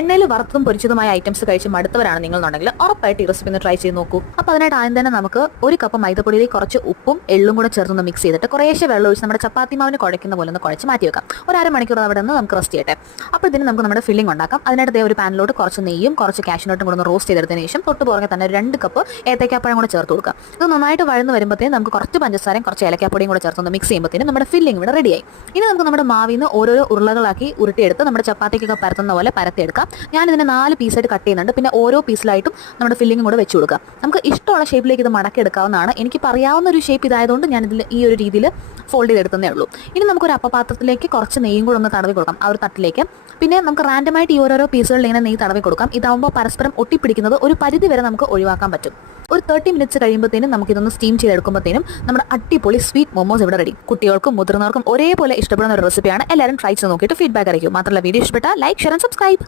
എണ്ണയിൽ വറുത്തതും പൊരിച്ചതുമായ ഐറ്റംസ് കഴിച്ച് മടുത്തവരാണ് നിങ്ങളുണ്ടെങ്കിൽ ഉറപ്പായിട്ട് ഈ റെസിപ്പി ഒന്ന് ട്രൈ ചെയ്ത് നോക്കൂ. അപ്പോൾ അതിനായിട്ട് ആദ്യം തന്നെ നമുക്ക് ഒരു കപ്പ് മൈദപ്പൊടിയിലേക്ക് കുറച്ച് ഉപ്പും എള്ളും കൂടെ ചേർന്ന് മിക്സ് ചെയ്തിട്ട് കുറേശ്ശെ വെള്ളം ഒഴിച്ച് നമ്മുടെ ചപ്പാത്തി മാവിന് കുഴയ്ക്കുന്ന പോലെ ഒന്ന് കുഴച്ച് മാറ്റി വെക്കാം. ഒരു അരമണിക്കൂർ അവിടെ നിന്ന് നമുക്ക് റെസ്റ്റ് ചെയ്യട്ടെ. അപ്പോൾ ഇതിന് നമുക്ക് നമ്മുടെ ഫില്ലിംഗ് ഉണ്ടാക്കാം. അതിനായിട്ട് ഒരു പാനിലോട്ട് കുറച്ച് നെയ്യും കുറച്ച് കാഷ്യൂനട്ടും കൂടെ ഒന്ന് റോസ്റ്റ് ചെയ്തെടുത്തതിന് ശേഷം തൊട്ട് പുറകെ തന്നെ 2 കപ്പ് ഏത്തക്കാപ്പഴം കൂടെ ചേർത്ത് കൊടുക്കാം. ഇത് നന്നായിട്ട് വഴന്ന് വരുമ്പോഴത്തേക്കും നമുക്ക് കുറച്ച് പഞ്ചസാരയും കുറച്ച് ഏലക്കാപ്പൊടിയും കൂടെ ചേർത്തൊന്ന് മിക്സ് ചെയ്യുമ്പോഴത്തേനും നമ്മുടെ ഫില്ലിംഗ് ഇവിടെ റെഡിയായി. ഇനി നമുക്ക് നമ്മുടെ മാവിൽ നിന്ന് ഓരോരോ ഉരുളകളാക്കി ഉരുട്ടിയെടുത്ത് നമ്മുടെ ചപ്പാത്തിക്കൊക്കെ പരത്തുന്ന പോലെ പരത്തിയെടുക്കാം. ഞാൻ ഇതിനെ 4 പീസായിട്ട് കട്ട് ചെയ്യുന്നുണ്ട്. പിന്നെ ഓരോ പീസിലായിട്ടും നമ്മുടെ ഫില്ലിംഗ് കൂടെ വെച്ച് കൊടുക്കാം. നമുക്ക് ഇഷ്ടമുള്ള ഷേപ്പിലേക്ക് ഇത് മടക്കി എടുക്കാവുന്നതാണ്. എനിക്ക് പറയാവുന്ന ഒരു ഷേപ്പ് ഇതായതുകൊണ്ട് ഞാൻ ഇതിൽ ഈ ഒരു രീതിയിൽ ഫോൾഡ് ചെയ്തെടുത്തതേ ഉള്ളൂ. ഇനി നമുക്കൊരു അപ്പപാത്രത്തിലേക്ക് കുറച്ച് നെയ്യും കൂടെ ഒന്ന് തടവി കൊടുക്കാം ആ ഒരു തട്ടിലേക്ക്. പിന്നെ നമുക്ക് റാൻഡമായിട്ട് ഈ ഓരോരോ പീസുകളിൽ ഇങ്ങനെ നെയ്യ് തടവി കൊടുക്കാം. ഇതാവുമ്പോൾ പരസ്പരം ഒട്ടിപ്പിടിക്കുന്നത് ഒരു പരിധി വരെ നമുക്ക് ഒഴിവാക്കാൻ പറ്റും. ഒരു 30 മിനിറ്റ്സ് കഴിയുമ്പോഴത്തേനും നമുക്കിതൊന്ന് സ്റ്റീം ചെയ്തെടുക്കുമ്പോഴത്തേനും നമ്മുടെ അടിപൊളി സ്വീറ്റ് മോമോസ് ഇവിടെ റെഡി. കുട്ടികൾക്കും മുതിർന്നവർക്കും ഒരേപോലെ ഇഷ്ടപ്പെടുന്ന ഒരു റെസിപ്പിയാണ്. എല്ലാവരും ട്രൈ ചെയ്ത് നോക്കിയിട്ട് ഫീഡ്ബാക്ക് അറിയിക്കും. മാത്രമല്ല വീഡിയോ ഇഷ്ടപ്പെട്ടാൽ ലൈക്ക്, ഷെയർ ആൻഡ് സബ്സ്ക്രൈബ്.